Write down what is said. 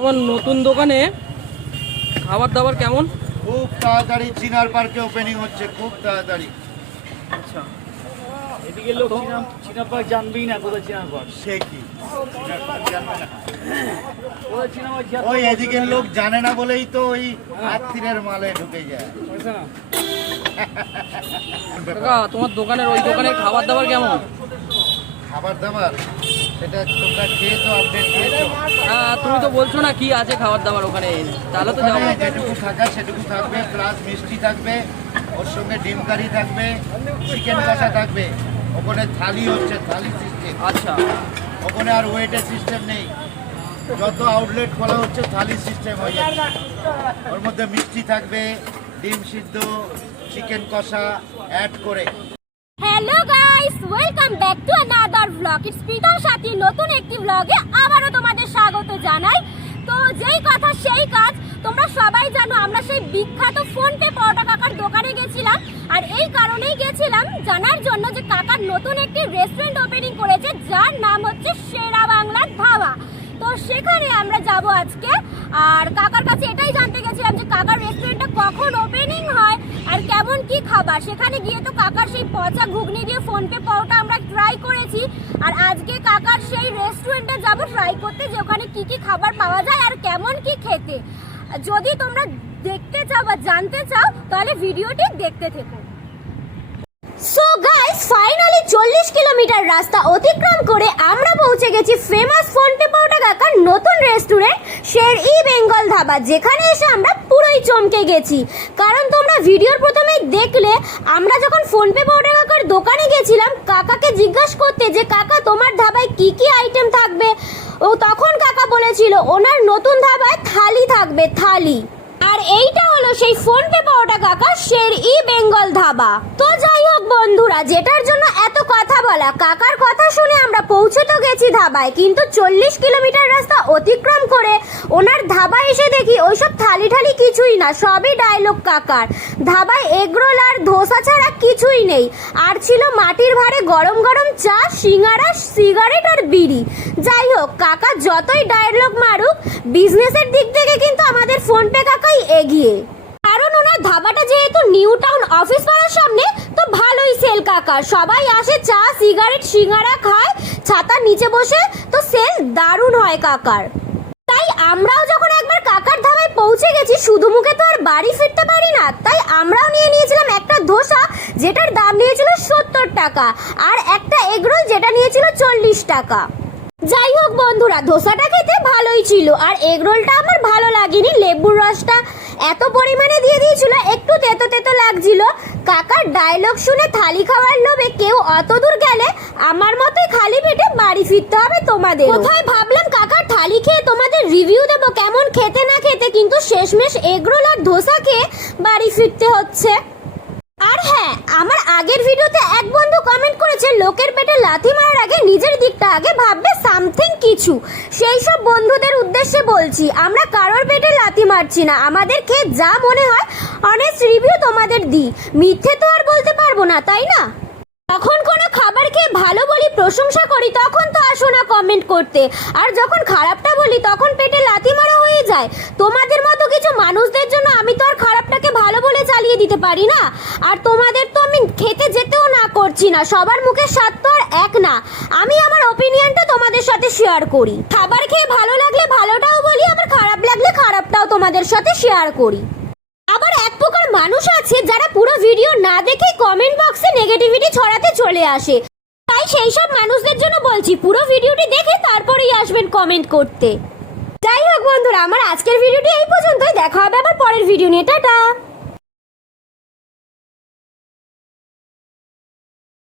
আমার নতুন দোকানে খাবার দাবার কেমন? খুব তাড়াতাড়ি চিনার পার্কে ওপেনিং হচ্ছে, খুব তাড়াতাড়ি। আচ্ছা, এদিকে লোক চিনা পার্ক জানবেই না কোথায় চিনার পার্ক। সে কি চিনার পার্ক জানবে না? কোথায় চিনা পার্ক ওই এদিকের লোক জানে না বলেই তো ওই আত্মীরের মালে ঢুকে যায়। কাকা তোমার দোকানের ওই দোকানের খাবার দাবার কেমন? খাবার দাবার সেটা তোমরা খেয়েছো, আপডেট খেয়েছো? হ্যাঁ, তুমি তো বলছো না কি আছে খাবার দাবার ওখানে, তাহলে তো যাবো। ওখানে যেটুকু থাকার সেটুকু থাকবে, প্লাস মিষ্টি থাকবে, ওর সঙ্গে ডিম কারি থাকবে, চিকেন কষা থাকবে। ওখানে থালি হচ্ছে, থালি সিস্টেম। আচ্ছা, ওখানে আর ওয়েটের সিস্টেম নেই, যত আউটলেট খোলা হচ্ছে থালি সিস্টেম হয়ে যাচ্ছে। ওর মধ্যে মিষ্টি থাকবে, ডিম সিদ্ধ, চিকেন কষা অ্যাড করে। Hello guys, welcome back to another blog. It's Pritam Sathi নতুন একটি ব্লগে আবারও তোমাদের স্বাগত জানাই। তো যেই কথা সেই কাজ, তোমরা সবাই জানো আমরা সেই বিখ্যাত ফোনপে পরোটা কাকার দোকানে গেছিলাম। আর এই কারণেই গেছিলাম জানার জন্য যে কাকার নতুন একটি রেস্টুরেন্ট ওপেনিং করেছে, যার নাম হচ্ছে শেরা বাংলা ধাবা। তো সেখানে আমরা যাব আজকে। আর কাকার কাছে এটাই জানতে গেছিলাম যে কাকার রেস্টুরেন্টটা কখন ওপেনিং হয় আর কেমন কি খাবার। সেখানে গিয়ে তো কাকার সেই পচা ঘুগনি দিয়ে ফোনপে পরোটা আমরা ট্রাই করেছি। আর আজকে কাকার সেই রেস্টুরেন্টে যাব ট্রাই করতে যে ওখানে কি কি খাবার পাওয়া যায় আর কেমন কি খেতে। যদি তোমরা দেখতে চাও বা জানতে চাও তাহলে ভিডিওটি দেখতে থেকো। সো গাইস, ফাইনালি 40 কিলোমিটার রাস্তা অতিক্রম করে আমরা পৌঁছে গেছি ফেমাস ফোনপে পরোটা কাকার নতুন রেস্টুরেন্ট শের-ই বেঙ্গল ধাবা, যেখানে এসে আমরা পুরোই চমকে গেছি। কারণ তোমরা ভিডিওর প্রথমেই দেখলে আমরা যখন ফোনপে পরোটা কাকার দোকানে গেছিলাম কাকাকে জিজ্ঞাসা করতে যে কাকা তোমার ধাবায় কি কি আইটেম থাকবে, ও তখন কাকা বলেছিল ওনার নতুন ধাবায় থালি থাকবে, থালি। আর এইটা হলো সেই ফোনপে পরোটা কাকা শের-ই বেঙ্গল ধাবা। তো যাই হোক বন্ধুরা, যেটার জন্য এত কথা বলা, কাকার কথা শুনে আমরা পৌঁছে তো গেছি ধাবায়, কিন্তু 40 কিলোমিটার রাস্তা অতিক্রম করে ওনার ধাবায় এসে দেখি ওইসব থালি ঠালি কিছুই না, সবই ডায়লগ কাকার। ধাবায় এগরোল আর ধোসা ছাড়া কিছুই নেই। আর ছিল মাটির ভাঁড়ে গরম গরম চা, সিঙ্গারা, সিগারেট আর বিড়ি। যাই হোক, কাকা যতই ডায়লগ মারুক, বিজনেসের দিক থেকে কিন্তু আমাদের ফোনপে কাকাই এগিয়ে। কারণ ওনার ধাবাটা যেহেতু নিউ টাউন অফিস পাড়ার সামনে, তো ভালোই সেল কাকার। সবাই আসে চা, সিগারেট, সিঙ্গারা খায় ছাতার নিচে বসে, তো সেল দারুণ হয় কাকার। তাই আমরাও যখন একবার কাকার ধাবায় পৌঁছে গেছি, শুধু মুখে তো আর বাড়ি ফিরতে পারি না, তাই আমরাও নিয়ে নিয়েছিলাম একটা ধোসা, যেটার দাম নিয়েছিল 70 টাকা, আর একটা এগরোল যেটা নিয়েছিল 40 টাকা। যাই হোক বন্ধুরা, ধোসাটা খেতে ভালোই ছিল, আর এগরোলটা আমার ভালো লাগেনি। লেবুর রসটা এত পরিমাণে দিয়ে দিয়েছিল, একটু তেতো তেতো লাগছিল। কাকার ডায়লগ শুনে থালি খাওয়ার লোভে কেউ অত দূর গেলে আমার মতোই খালি পেটে বাড়ি ফিরতে হবে তোমাদের। কোথায় ভাবলাম কাকার থালি খেয়ে তোমাদের রিভিউ দেবো কেমন খেতে না খেতে, কিন্তু শেষমেশ এগরোল আর ধোসা খেয়ে বাড়ি ফিরতে হচ্ছে। আর হ্যাঁ, আমার আগের ভিডিওতে এক বন্ধু কমেন্ট করেছে লোকের পেটে লাথি মারার আগে নিজের দিকটা আগে ভাববে সামথিং কিছু। সেই সব বন্ধুদের উদ্দেশ্যে বলছি, আমরা কারোর পেটে লাথি মারছি না, আমাদের খেয়ে যা মনে হয় অনেস্ট রিভিউ তোমাদের দিই, মিথ্যে তো আর বলতে পারবো না, তাই না? যখন কোনো খাবার খেয়ে ভালো বলি, প্রশংসা করি, তখন তো আসো না কমেন্ট করতে। আর যখন খারাপটা বলি তখন পেটে লাথি মারা হয়ে যায়। তোমাদের মতো কিছু মানুষদের জন্য আমি তো আর খারাপটাকে ভালো বলে চালিয়ে দিতে পারি না। আর তোমাদের তো আমি খেতে যেতেও না করছি না, সবার মুখের স্বাদ তো আর এক না। আমি আমার ওপিনিয়নটা তোমাদের সাথে শেয়ার করি। খাবার খেয়ে ভালো লাগলে ভালোটাও বলি, আবার খারাপ লাগলে খারাপটাও তোমাদের সাথে শেয়ার করি। আবার এক প্রকার মানুষ আছে যারা পুরো ভিডিও না দেখে কমেন্ট বক্সে নেগেটিভিটি ছড়াতে চলে আসে। তাই সেই সব মানুষদের জন্য বলছি, পুরো ভিডিওটি দেখে তারপরেই আসবেন কমেন্ট করতে। যাই হোক বন্ধুরা, আমার আজকের ভিডিওটি এই পর্যন্তই। দেখা হবে আবার পরের ভিডিও নিয়ে। টাটা।